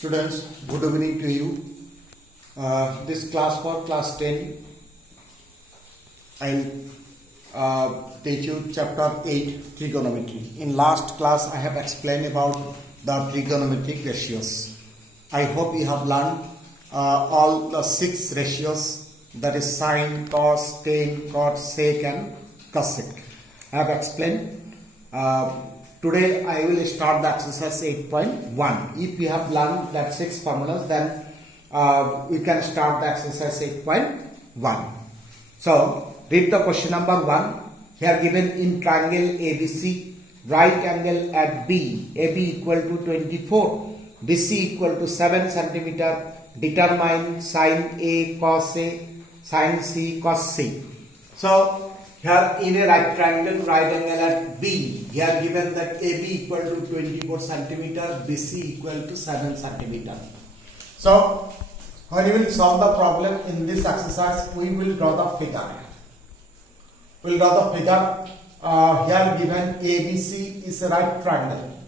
Students, good evening to you. This class for class 10. I'll teach you chapter 8 trigonometry. In last class I have explained about the trigonometric ratios. I hope you have learned all the 6 ratios, that is sine, cos, tan, cot, sec and cosec. I have explained. Today I will start the exercise 8.1. If we have learned that 6 formulas, then we can start the exercise 8.1. So read the question number 1. Here given in triangle ABC, right angle at B, AB equal to 24, BC equal to 7 centimeter. Determine sine A cos A, sine C cos C. So here in a right triangle, right angle at B, here given that AB equal to 24 centimeter, BC equal to 7 centimeter. So when we will solve the problem in this exercise, we will draw the figure. We will draw the figure. Here given ABC is a right triangle.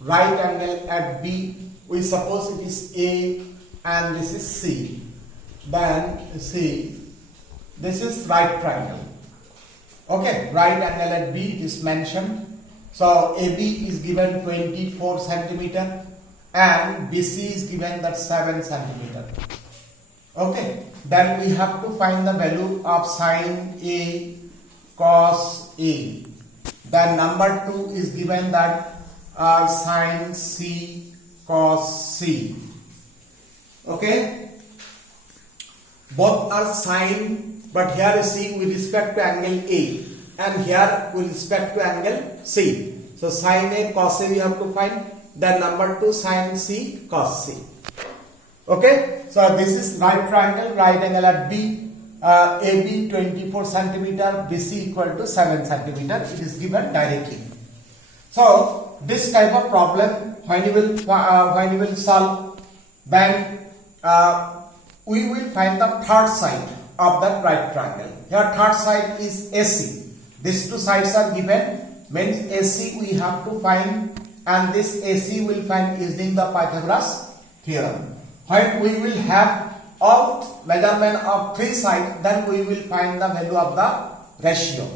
Right angle at B, we suppose it is A and this is C. Then see, this is right triangle. Okay, right angle at B is mentioned. So AB is given 24 centimeter and BC is given that 7 centimeter. Okay, then we have to find the value of sine A cos A. Then number 2 is given that sine C cos C. Okay, both are sine, but here is C with respect to angle A and here with respect to angle C. So sine A cos A we have to find. Then number 2 sine C cos C. Okay, so this is right triangle, right angle at B, AB 24 centimeter, BC equal to 7 centimeter. It is given directly. So this type of problem when you will solve, then we will find the third side of that right triangle. Here third side is AC. These two sides are given, means AC we have to find, and this AC will find using the Pythagoras theorem. When we will have all measurement of 3 sides, then we will find the value of the ratio.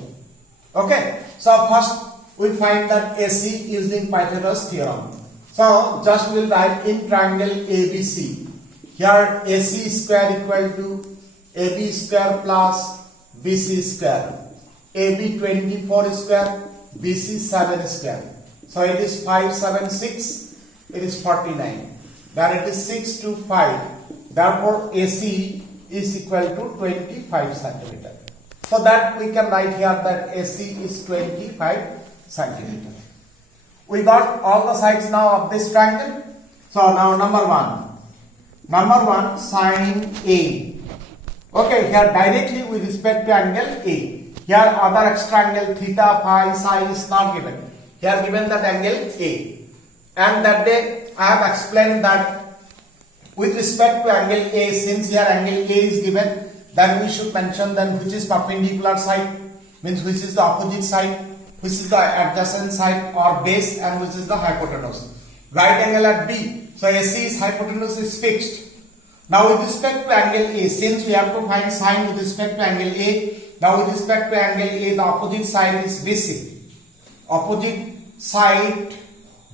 Okay, so first we find that AC using Pythagoras theorem. So just we will write in triangle ABC. Here AC square equal to AB square plus BC square. AB 24 square, BC 7 square. So it is 5, 7, 6. It is 49. Then it is 6 to 5. Therefore AC is equal to 25 centimeter. So that we can write here that AC is 25 centimeter. We got all the sides now of this triangle. So now number 1. Number 1 sine A. Okay, here directly with respect to angle A. Here other extra angle theta, phi, psi is not given. Here given that angle A. And that day I have explained that with respect to angle A, since here angle A is given, then we should mention then which is perpendicular side, means which is the opposite side, which is the adjacent side or base, and which is the hypotenuse. Right angle at B, so AC is hypotenuse is fixed. Now with respect to angle A, since we have to find sine with respect to angle A, now with respect to angle A, the opposite side is BC. Opposite side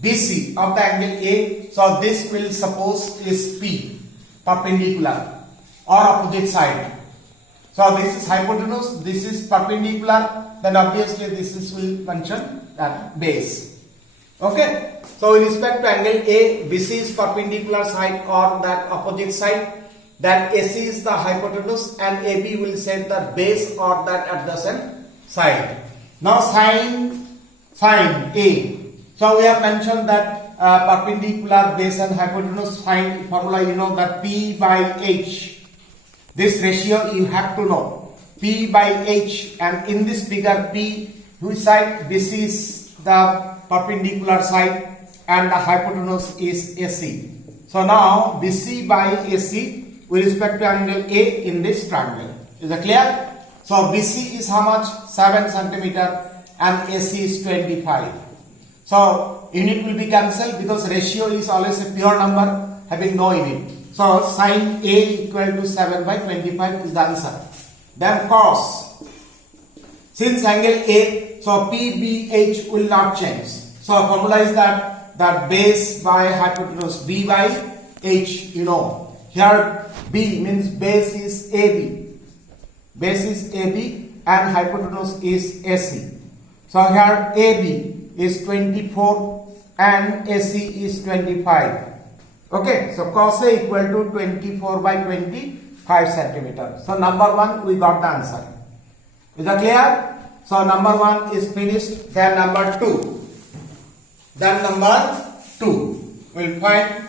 BC of the angle A, so this will suppose is P, perpendicular or opposite side. So this is hypotenuse, this is perpendicular, then obviously this is will mention that base. Okay. So with respect to angle A, BC is perpendicular side or that opposite side, then AC is the hypotenuse and AB will say the base or that adjacent side. Now sine A. So we have mentioned that perpendicular base and hypotenuse, find formula you know that P by H. This ratio you have to know. P by H, and in this figure P, which side? BC is the perpendicular side and the hypotenuse is AC. So now BC by AC with respect to angle A in this triangle. Is it clear? So BC is how much? 7 centimeter and AC is 25. So unit will be cancelled because ratio is always a pure number. having no unit. So sine A equal to 7 by 25 is the answer. Then cos. Since angle A, so PBH will not change. So formula is that base by hypotenuse, B by H, you know. Here B means base is AB. Base is AB and hypotenuse is AC. So here AB is 24 and AC is 25. Okay, so cos A equal to 24 by 25 centimeter. So number 1 we got the answer. Is that clear? So number 1 is finished. Then number 2. Then number 2 we'll find.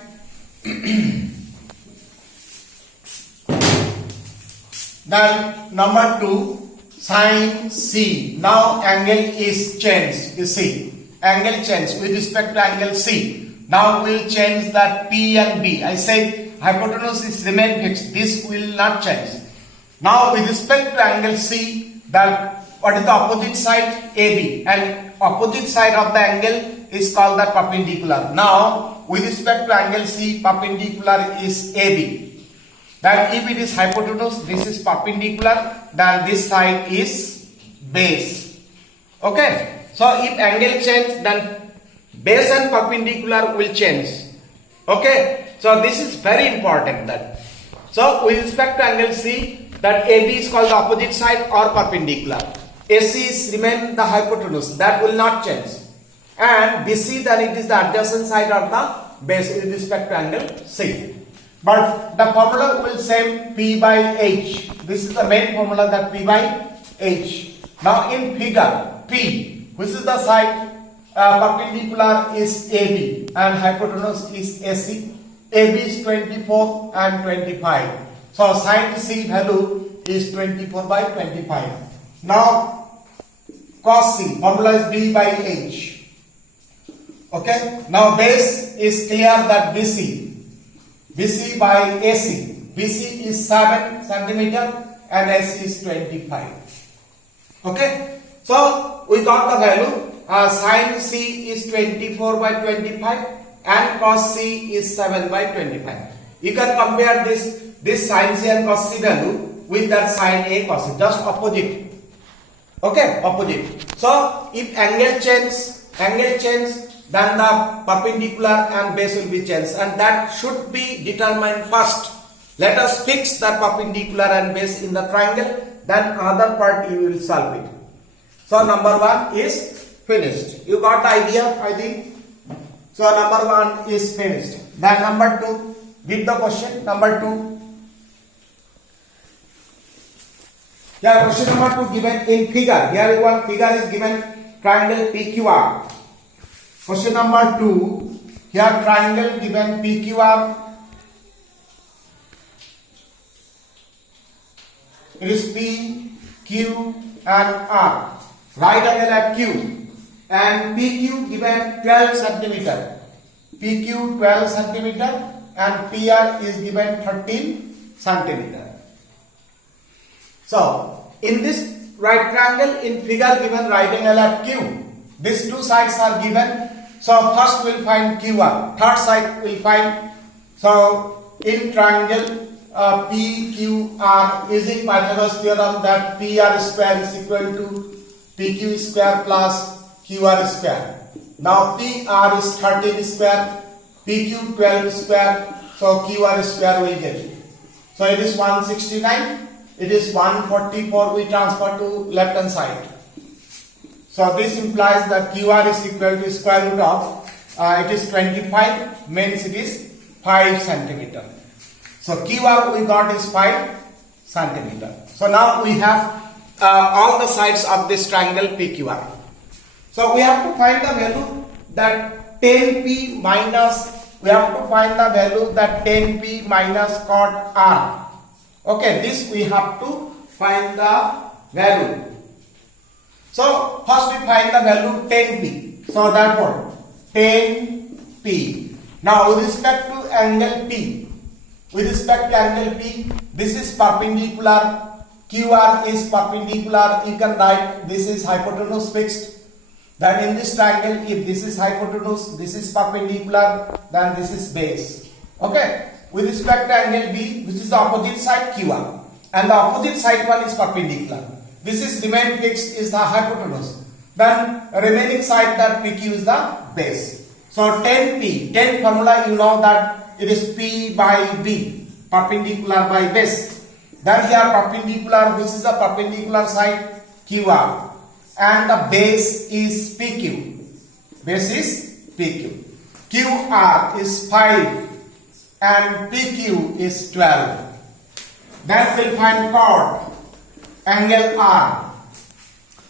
Then number 2, sine C. Now angle is changed. You see, angle changed with respect to angle C. Now we'll change that P and B. I said hypotenuse is remain fixed. This will not change. Now with respect to angle C, that what is the opposite side? AB, and opposite side of the angle is called the perpendicular. Now with respect to angle C, perpendicular is AB. That if it is hypotenuse, this is perpendicular, then this side is base. Okay. So if angle change, then base and perpendicular will change. Okay. So this is very important. That. So with respect to angle C, that AB is called the opposite side or perpendicular. AC is remain the hypotenuse, that will not change. And BC, then it is the adjacent side of the base with respect to angle C. But the formula will same P by H. This is the main formula, that P by H. Now in figure P, which is the side perpendicular is AB and hypotenuse is AC. AB is 24 and 25. So sine C value is 24 by 25. Now cos C, formula is B by H. Okay. Now base is clear, that BC. BC by AC. BC is 7 centimeter and AC is 25. Okay. So we got the value. Sine C is 24 by 25 and cos C is 7 by 25. You can compare this sine C and cos C value with that sine A cos C. Just opposite. Okay. Opposite. So if angle change, then the perpendicular and base will be changed, and that should be determined first. Let us fix the perpendicular and base in the triangle, then another part you will solve it. So number 1 is finished. You got the idea, I think. So number 1 is finished. Then number 2, read the question. Number 2. Yeah, question number 2 given in figure. Here one figure is given, triangle PQR. Question number 2, here triangle given PQR. It is P, Q and R. Right angle at Q. And PQ given 12 centimeter. PQ 12 centimeter and PR is given 13 centimeter. So in this right triangle, in figure given right angle at Q, these two sides are given. So first we'll find QR, third side we'll find. So in triangle PQR, using Pythagoras theorem, that PR square is equal to PQ square plus QR square. Now PR is 13 square, PQ 12 square, so QR square will get it. So it is 169, it is 144, we transfer to left hand side. So this implies that QR is equal to square root of, it is 25, means it is 5 centimeter. So QR we got is 5 centimeter. So now we have all the sides of this triangle PQR. So we have to find the value that 10P minus, we have to find the value that 10P minus cot R. Okay, this we have to find the value. So first we find the value 10P. So therefore 10P. Now with respect to angle P, this is perpendicular, QR is perpendicular, you can write this is hypotenuse fixed. Then in this triangle, if this is hypotenuse, this is perpendicular, then this is base. Okay, with respect to angle B, which is the opposite side QR, and the opposite side one is perpendicular. This is remain fixed is the hypotenuse. Then remaining side that PQ is the base. So 10P, 10 formula you know that it is P by B, perpendicular by base. Then here perpendicular, which is the perpendicular side QR, and the base is PQ. Base is PQ. QR is 5 and PQ is 12. Then we'll find chord, angle R.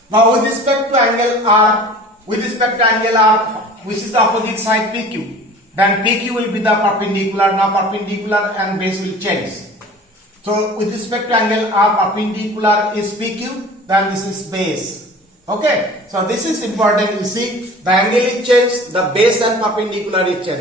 Now with respect to angle R, which is the opposite side PQ, then PQ will be the perpendicular. Now perpendicular and base will change. So with respect to angle R, perpendicular is PQ, then this is base. Okay, so this is important. You see, the angle is changed, the base and perpendicular is changed.